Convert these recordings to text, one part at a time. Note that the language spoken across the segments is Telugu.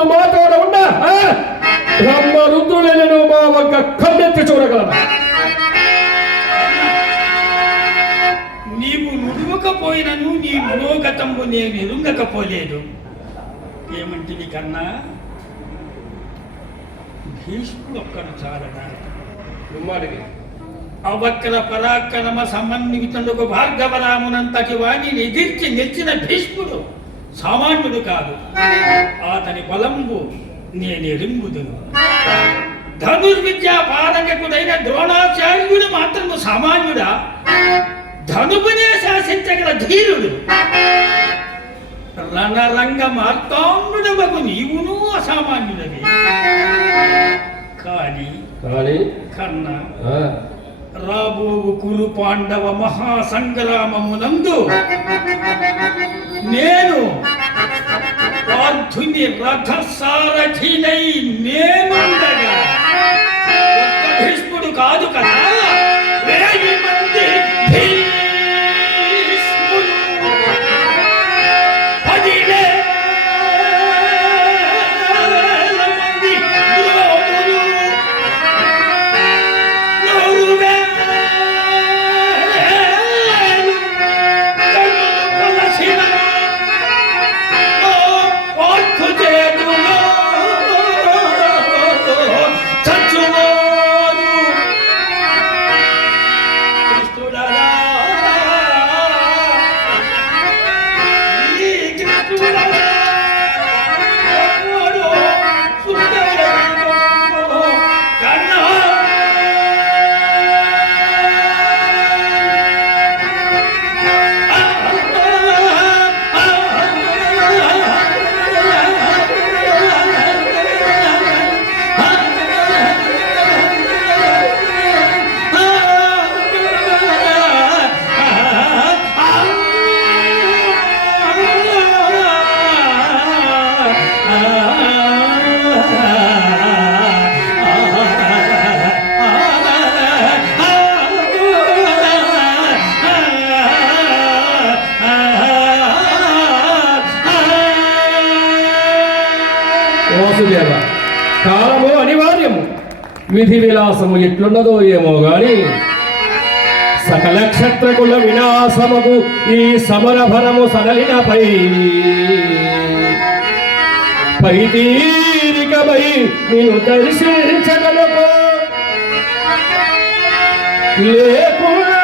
ಒಂದು ಮಾತಾಡವನ್ನ ನಮ್ಮ మా వంక కన్నెత్తి చూడగలరా నీవు నుడువకపోయినను నీ మనోగతంబు నేను ఎరుంగకపోలేదు. ఏమంటివి కన్నా? భీష్ముడు ఒక్కడు చాలనా అవక్ర పరాక్రమ సమన్వితులకు భార్గవరామునంతటి వాణిని ఎదిర్చి నిలిచిన భీష్ముడు. సామాన్యుడు కాదు. అతని బలంబు నేను ఎరుంగుదును ధనుర్విద్యా పారగకుడైన ద్రోణాచార్యుడు మాత్రము సామాన్యుడా? ధనువునే శాసించగల ధీరుడు. రణరంగ మార్తాండుడవగు నీవును అసామాన్యుడవి. కానీ కానీ కన్నా ఆ, రాబోవు కురు పాండవ మహాసంగ్రామమునందు నేను పార్థుని రథసారథినై నేనుండగా భీష్ముడు కాదు కదా. వాసుదేవ. కాలము అనివార్యము. విధి విలాసము ఎట్లున్నదో ఏమో గాని సకల క్షత్రకుల వినాశముకు ఈ సమరభరము సడలినపై పరితీరికమై నేను దర్శించగలకు లేకుండా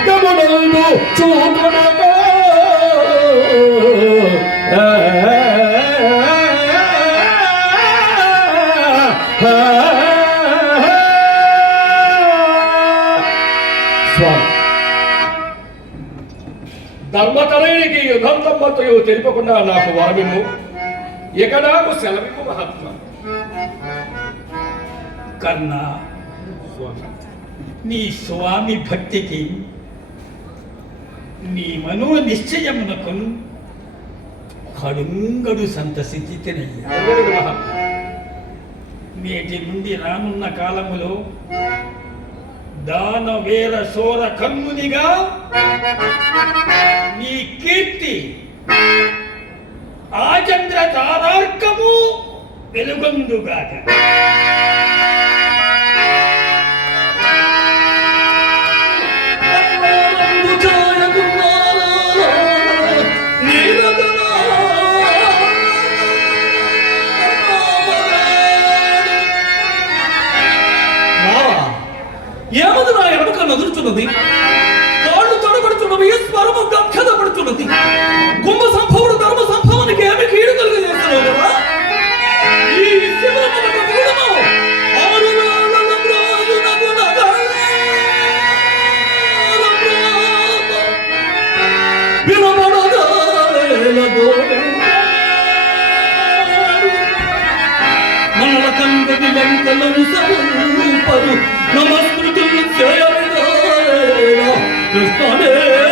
స్వర్గమునందు చూపునగా స్వామి యుధం తమ్మతయు తెలుపకుండా నాకు వరమిమ్ము ఇక నాకు సెలవికు మహాత్మ కన్నా నీ స్వామి భక్తికి నీ మనో నిశ్చయమునకు కడుంగడు సంతసించితనయ్యా అందరికీ నేటి నుండి రానున్న కాలములో దాన వేర శోర కన్నునిగా నీ కీర్తి ఆచంద్ర తారార్కము వెలుగొందుగాక. మనల లంకలను సరూపరు నమస్కృతులు చేయవిదారేల కృష్ణనే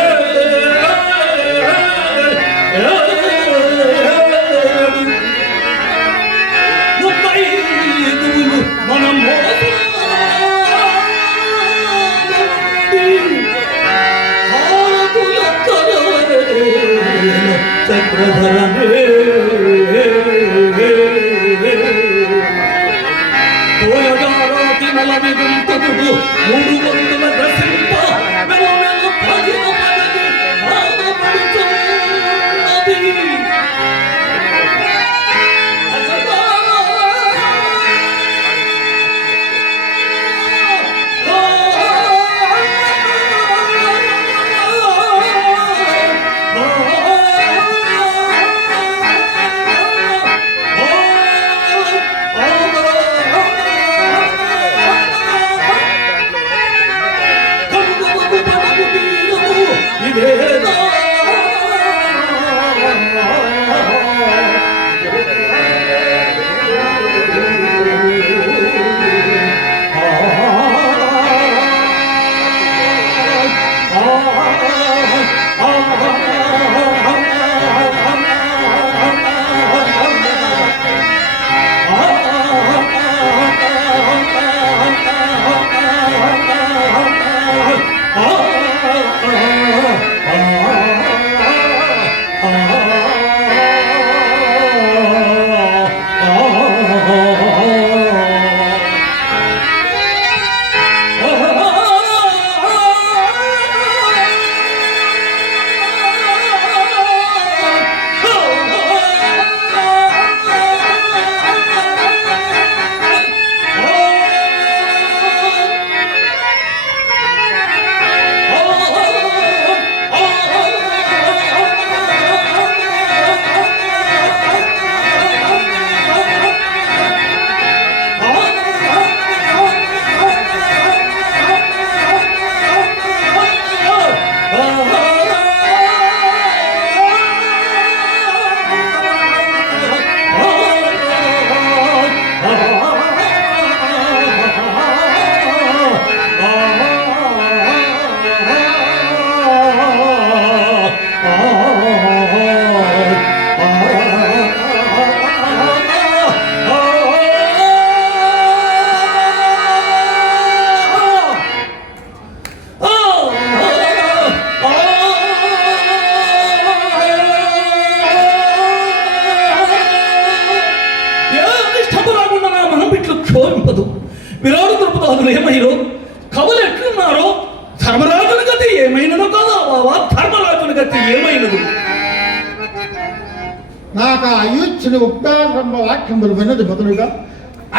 నాకు ఆ యూచ్చుని ఉక్తారంభ వాక్యములు విన్నది బదులుగా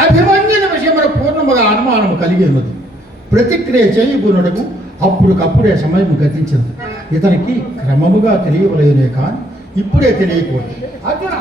అభిమన్యుని విషయమున పూర్ణముగా అనుమానము కలిగి ఉన్నది. ప్రతిక్రియ చేయకునడము అప్పుడుకప్పుడే సమయం గతించింది ఇతనికి క్రమముగా తెలియవలేనే కానీ ఇప్పుడే తెలియకూడదు. అర్జున